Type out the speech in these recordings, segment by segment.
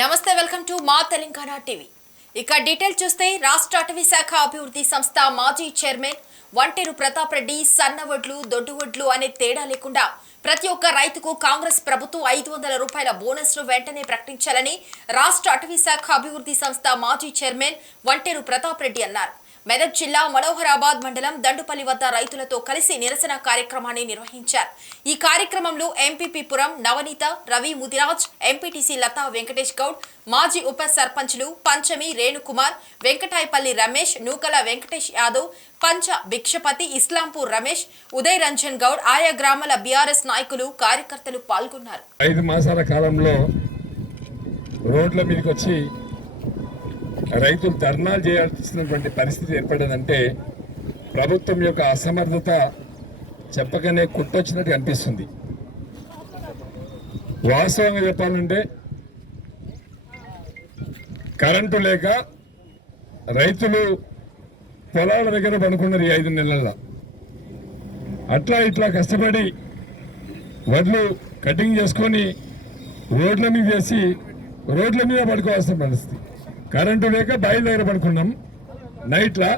నమస్తే, welcome to మా Telangana TV. ఇక డీటెయిల్ చూస్తే రాష్ట్ర అటవీ శాఖ అభివృద్ధి సంస్థ మాజీ చైర్మన్ వంటేరు ప్రతాప్ రెడ్డి సన్నవడ్లు దొడ్డువడ్లు అనే తేడా లేకుండా ప్రతి ఒక్క రైతుకు కాంగ్రెస్ ప్రభుత్వం 500 రూపాయల బోనస్ ను వెంటనే ప్రకటించాలని రాష్ట్ర అటవీ శాఖ అభివృద్ధి సంస్థ మాజీ చైర్మన్ వంటేరు ప్రతాప్ రెడ్డి అన్నారు. మెదక్ జిల్లా మనోహరాబాద్ మండలం దండుపల్లి వద్ద రైతులతో కలిసి నిరసన కార్యక్రమాన్ని నిర్వహించారు. ఈ కార్యక్రమంలో ఎంపీపీ పురం నవనీత, రవి ముదిరాజ్, ఎంపీటీసీ లతా వెంకటేష్ గౌడ్, మాజీ ఉప సర్పంచ్లు పంచమి రేణుకుమార్, వెంకటాయపల్లి రమేష్, నూకల వెంకటేష్ యాదవ్, పంచ భిక్షపతి, ఇస్లాంపూర్ రమేష్, ఉదయ్ రంజన్ గౌడ్, ఆయా గ్రామాల బీఆర్ఎస్ నాయకులు కార్యకర్తలు పాల్గొన్నారు. 5 మాసాల కాలంలో రోడ్ల మీదకి వచ్చి రైతులు ధర్నాలు చేయాల్సినటువంటి పరిస్థితి ఏర్పడేదంటే ప్రభుత్వం యొక్క అసమర్థత చెప్పకనే కుట్టొచ్చినట్టు అనిపిస్తుంది. వాస్తవంగా చెప్పాలంటే కరెంటు లేక రైతులు పొలాల దగ్గర పడుకున్నారు ఈ 5 నెలల్లో. అట్లా ఇట్లా కష్టపడి వడ్లు కటింగ్ చేసుకొని రోడ్ల మీద వేసి రోడ్ల మీద పడుకోవాల్సిన పరిస్థితి. కరెంటు లేక బాయిల దగ్గర పడుకున్నాం నైట్లా.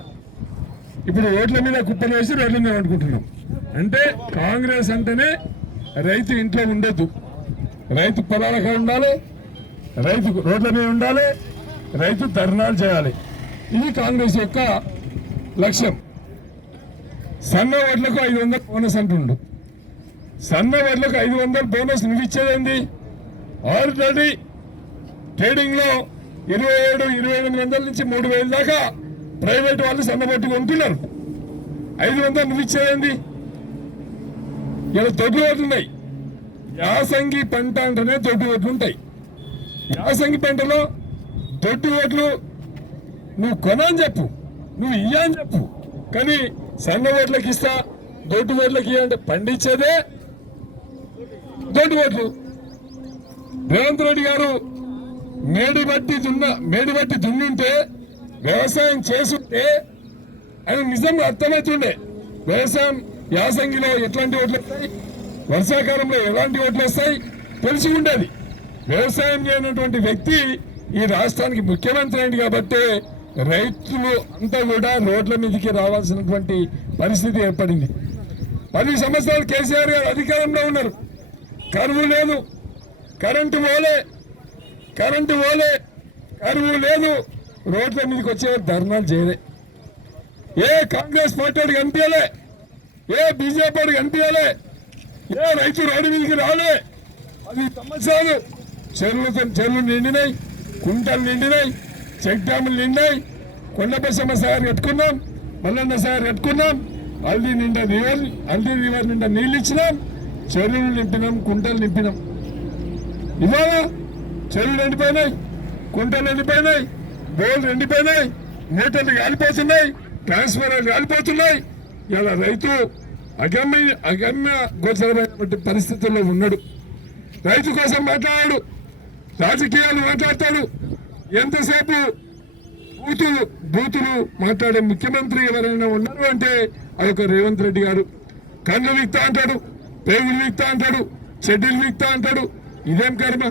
ఇప్పుడు రోడ్ల మీద కుప్పలు వేసి రోడ్ల మీద పడుకుంటున్నాం. అంటే కాంగ్రెస్ అంటేనే రైతు ఇంట్లో ఉండొద్దు, రైతు పొలాలకు ఉండాలి, రైతు రోడ్ల మీద ఉండాలి, రైతు ధర్నాలు చేయాలి. ఇది కాంగ్రెస్ యొక్క లక్ష్యం. సన్న వడ్లకు 500 బోనస్ అంటుండు. సన్న వడ్లకు 500 బోనస్ నువ్వు ఇచ్చేదేంది? ఆల్రెడీ ట్రేడింగ్లో 27-28 నుంచి 3000 దాకా ప్రైవేట్ వాళ్ళు సన్నబట్టు కొంటున్నారు. 500 నువ్వు ఇచ్చేదేంది? ఇలా దొడ్లు ఓట్లు ఉన్నాయి. యాసంగి పంట అంటేనే దొడ్డు ఓట్లు ఉంటాయి. యాసంగి పంటలో దొడ్డు ఓట్లు నువ్వు కొనని చెప్పు, నువ్వు ఇయ్యని చెప్పు. కానీ సన్న ఓట్లకి ఇస్తా, దొడ్డు ఓట్లకి ఇయ్యంటే పండించేదే దొడ్డు ఓట్లు. రేవంత్ రెడ్డి గారు మేడి బట్టి దున్నుంటే వ్యవసాయం చేసుంటే అని నిజంగా అర్థమవుతుండే. వ్యవసాయం యాసంగిలో ఎట్లాంటి ఓట్లు వస్తాయి, వర్షాకాలంలో ఎలాంటి ఓట్లు వస్తాయి తెలిసి ఉండేది. వ్యవసాయం చేయనటువంటి వ్యక్తి ఈ రాష్ట్రానికి ముఖ్యమంత్రి అయింది కాబట్టి రైతులు అంతా కూడా రోడ్ల మీదకి రావాల్సినటువంటి పరిస్థితి ఏర్పడింది. 10 సంవత్సరాలు కేసీఆర్ గారు అధికారంలో ఉన్నారు. కరువు లేదు, కరెంటు పోలే, కరువు లేదు, రోడ్ల మీదకి వచ్చే ధర్నాలు చేయలే. ఏ కాంగ్రెస్ పార్టీ వాడికి అనిపించలే, ఏ బీజేపీ వాడికి అనిపించలే, ఏ రైతు రోడ్డు మీదకి రాలే. 10 సంవత్సరాలు చెరువులు నిండినాయి, కుంటలు నిండినాయి, చెక్ డ్యాములు నిండినాయి. కొండపశమ్మ సాగర్ కట్టుకున్నాం, మల్లన్న సాగర్ కట్టుకున్నాం, హల్దీ రివర్ నిండా నీళ్ళు ఇచ్చినాం, చెరువులు నింపినాం, కుంటలు నింపినాం. ఇవాళ చెరువులు ఎండిపోయినాయి, కుంటలు ఎండిపోయినాయి, బోర్లు ఎండిపోయినాయి, మోటార్లు కాలిపోతున్నాయి, ట్రాన్స్ఫార్మర్లు కాలిపోతున్నాయి. ఇలా రైతు అగమ్య గోచరమైనటువంటి పరిస్థితుల్లో ఉన్నాడు. రైతు కోసం మాట్లాడాడు, రాజకీయాలు మాట్లాడతాడు. ఎంతసేపు బూతులు మాట్లాడే ముఖ్యమంత్రి ఎవరైనా ఉన్నారు అంటే అదొక రేవంత్ రెడ్డి గారు. కన్ను వీక్తా అంటాడు, పేగులు వీక్తా అంటాడు, చెడ్డీలు వీక్తా అంటాడు. ఇదేం కర్మ?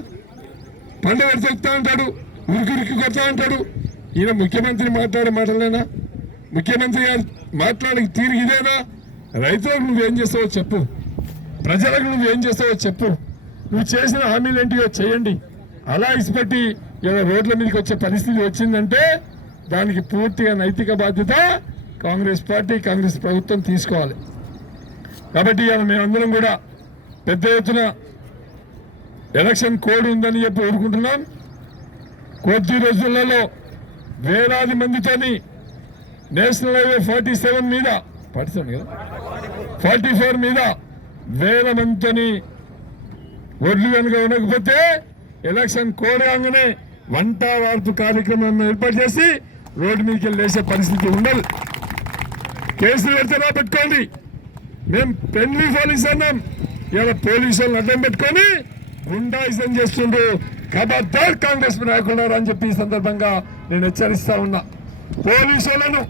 పండుగ చెప్తా అంటాడు, ఉరికి కొడతా అంటాడు. ఈయన ముఖ్యమంత్రి మాట్లాడే మాటలేనా? ముఖ్యమంత్రి గారు మాట్లాడే తీరు ఇదేనా? రైతులకు నువ్వేం చేస్తావో చెప్పు, ప్రజలకు నువ్వేం చేస్తావో చెప్పు. నువ్వు చేసిన హామీలు ఏంటివో చేయండి. అలా ఇసిపెట్టి ఇలా రోడ్ల మీదకి వచ్చే పరిస్థితి వచ్చిందంటే దానికి పూర్తిగా నైతిక బాధ్యత కాంగ్రెస్ పార్టీ, కాంగ్రెస్ ప్రభుత్వం తీసుకోవాలి. కాబట్టి ఇలా మేమందరం కూడా పెద్ద ఎత్తున ఎలక్షన్ కోడ్ ఉందని చెప్పి ఊరుకుంటున్నాం. కొద్ది రోజులలో వేలాది మందితోని నేషనల్ హైవే 47 మీద 44 మీద వేల మందితోని ఒడ్లు కనుక ఉండకపోతే ఎలక్షన్ కోడ్ కాగానే వంట వార్పు కార్యక్రమం ఏర్పాటు చేసి రోడ్డు మీదకి వెళ్ళి వేసే పరిస్థితి ఉండదు. కేసులు పెడితేనా పెట్టుకోండి. మేము పెళ్లి పోలీసు అన్నాం, ఇలా పోలీసు వాళ్ళని అడ్డం పెట్టుకొని గుండాయిజం చేస్తుండ్రు. ఖబర్దార్ కాంగ్రెస్ నాయకులు అని చెప్పి ఈ సందర్భంగా నేను హెచ్చరిస్తా ఉన్నా. పోలీసులను